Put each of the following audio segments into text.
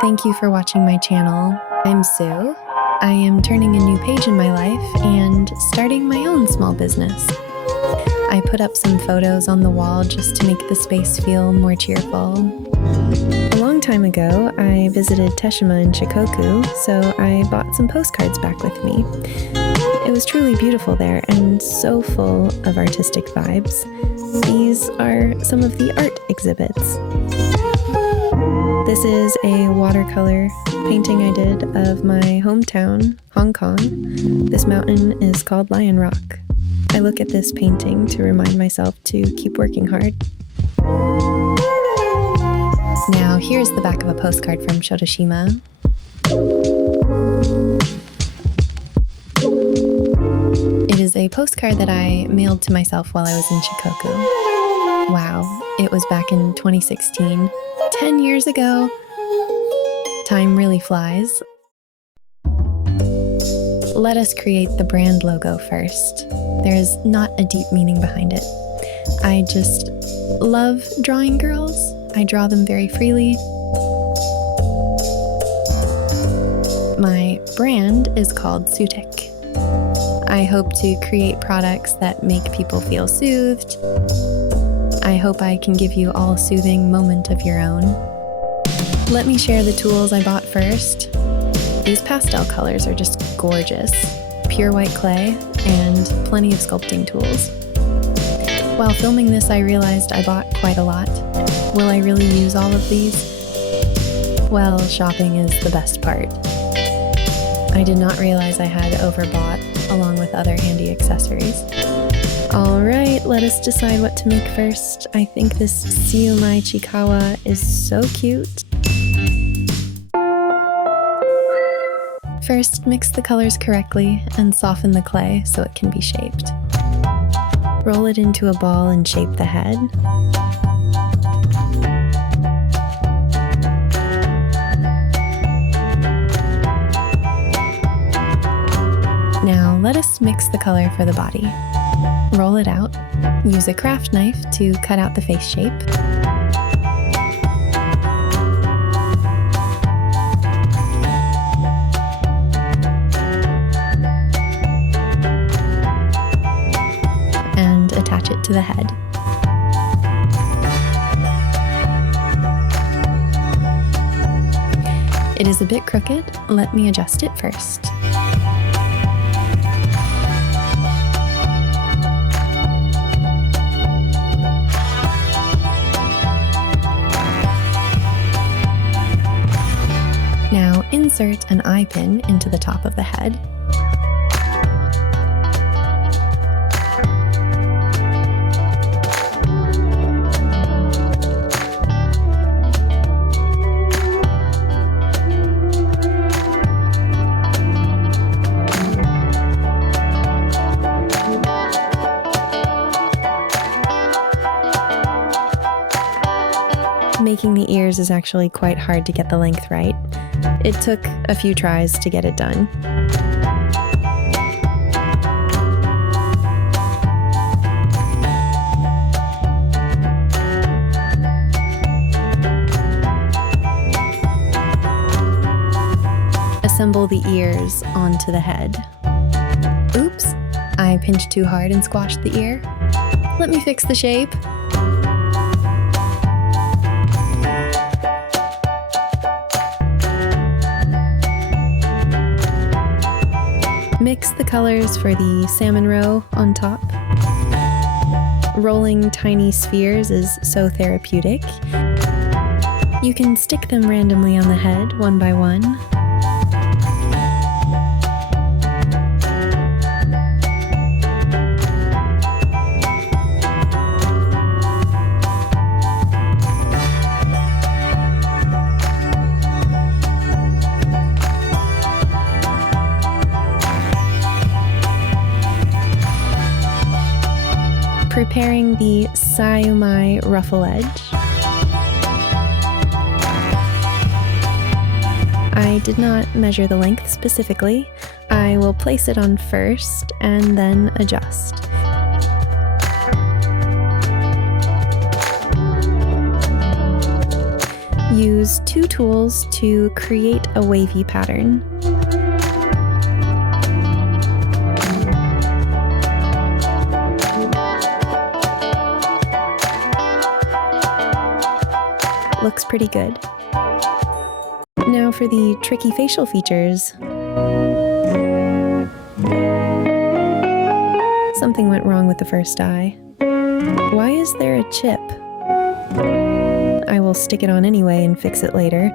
Thank you for watching my channel. I'm Sue. I am turning a new page in my life and starting my own small business. I put up some photos on the wall just to make the space feel more cheerful. A long time ago, I visited Teshima in Shikoku, so I bought some postcards back with me. It was truly beautiful there and so full of artistic vibes. These are some of the art exhibits. This is a watercolor painting I did of my hometown, Hong Kong. This mountain is called Lion Rock. I look at this painting to remind myself to keep working hard. Now here's the back of a postcard from Shotoshima. It is a postcard that I mailed to myself while I was in Shikoku. Wow, it was back in 2016. 10 years ago. Time really flies. Let us create the brand logo first. There is not a deep meaning behind it. I just love drawing girls. I draw them very freely. My brand is called Sutik. I hope to create products that make people feel soothed. I hope I can give you all a soothing moment of your own. Let me share the tools I bought first. These pastel colors are just gorgeous. Pure white clay and plenty of sculpting tools. While filming this, I realized I bought quite a lot. Will I really use all of these? Well, shopping is the best part. I did not realize I had overbought along with other handy accessories. All right, let us decide what to make first. I think this Siumai Chiikawa is so cute. First, mix the colors correctly and soften the clay so it can be shaped. Roll it into a ball and shape the head. Now, let us mix the color for the body. Roll it out. Use a craft knife to cut out the face shape. And attach it to the head. It is a bit crooked. Let me adjust it first. Now insert an eye pin into the top of the head. Making the ears is actually quite hard to get the length right. It took a few tries to get it done. Assemble the ears onto the head. Oops, I pinched too hard and squashed the ear. Let me fix the shape. Mix the colors for the salmon roe on top. Rolling tiny spheres is so therapeutic. You can stick them randomly on the head, one by one. Preparing the Siumai ruffle edge. I did not measure the length specifically. I will place it on first and then adjust. Use 2 tools to create a wavy pattern. Looks pretty good. Now for the tricky facial features. Something went wrong with the first eye. Why is there a chip? I will stick it on anyway and fix it later.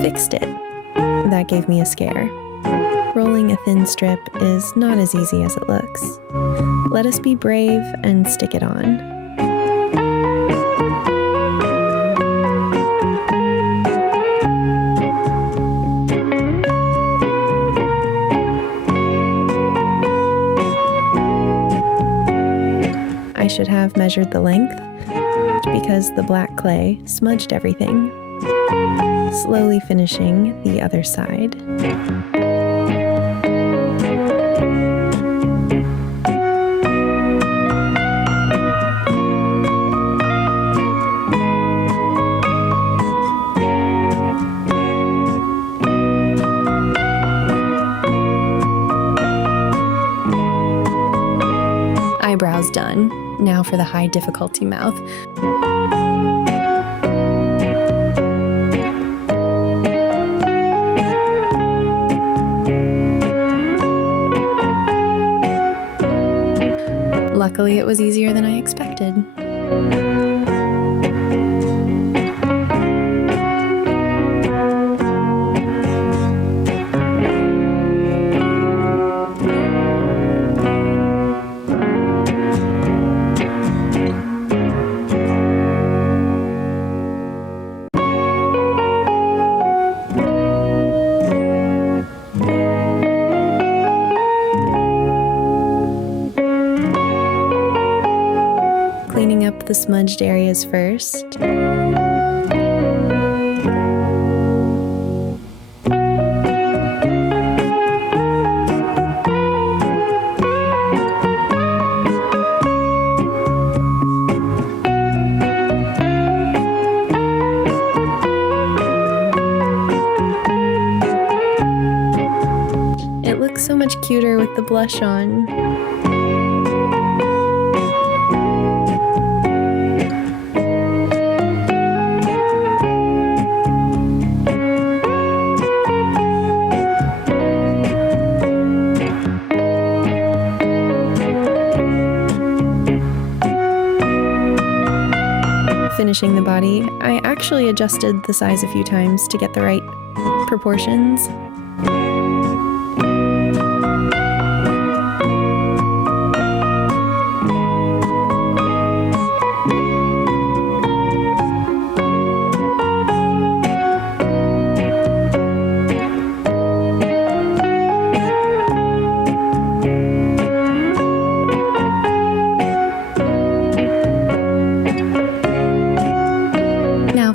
Fixed it. That gave me a scare. Rolling a thin strip is not as easy as it looks. Let us be brave and stick it on. I should have measured the length because the black clay smudged everything. Slowly finishing the other side. Eyebrows done. Now for the high difficulty mouth. Luckily, it was easier than I expected. Cleaning up the smudged areas first. It looks so much cuter with the blush on. Finishing the body, I actually adjusted the size a few times to get the right proportions.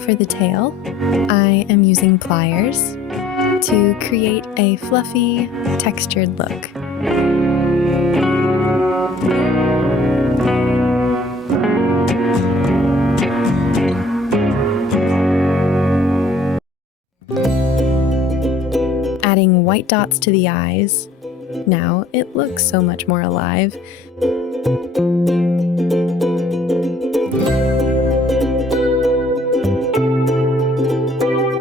For the tail, I am using pliers to create a fluffy, textured look. Adding white dots to the eyes. Now it looks so much more alive.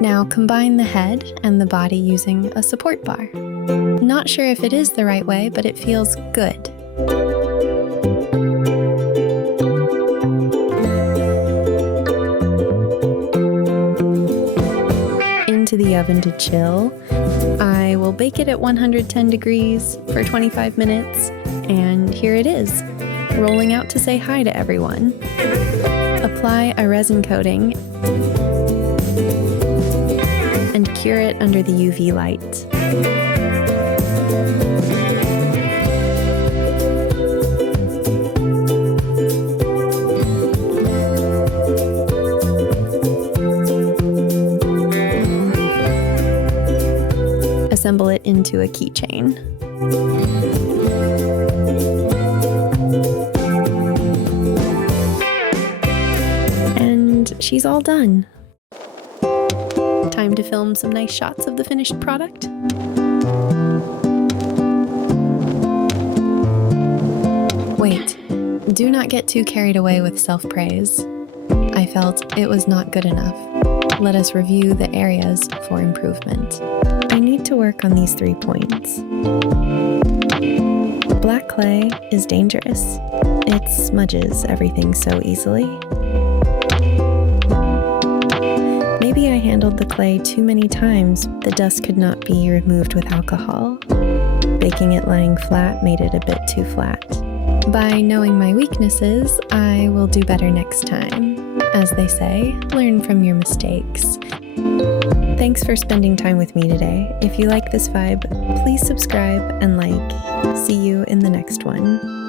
Now combine the head and the body using a support bar. Not sure if it is the right way, but it feels good. Into the oven to chill. I will bake it at 110 degrees for 25 minutes, and here it is, rolling out to say hi to everyone. Apply a resin coating and cure it under the UV light. assemble it into a keychain. And she's all done. Time to film some nice shots of the finished product. Wait, do not get too carried away with self-praise. I felt it was not good enough. Let us review the areas for improvement. I need to work on these 3 points. Black clay is dangerous. It smudges everything so easily. Maybe I handled the clay too many times. The dust could not be removed with alcohol. Baking it lying flat made it a bit too flat. By knowing my weaknesses, I will do better next time. As they say, learn from your mistakes. Thanks for spending time with me today. If you like this vibe, please subscribe and like. See you in the next one.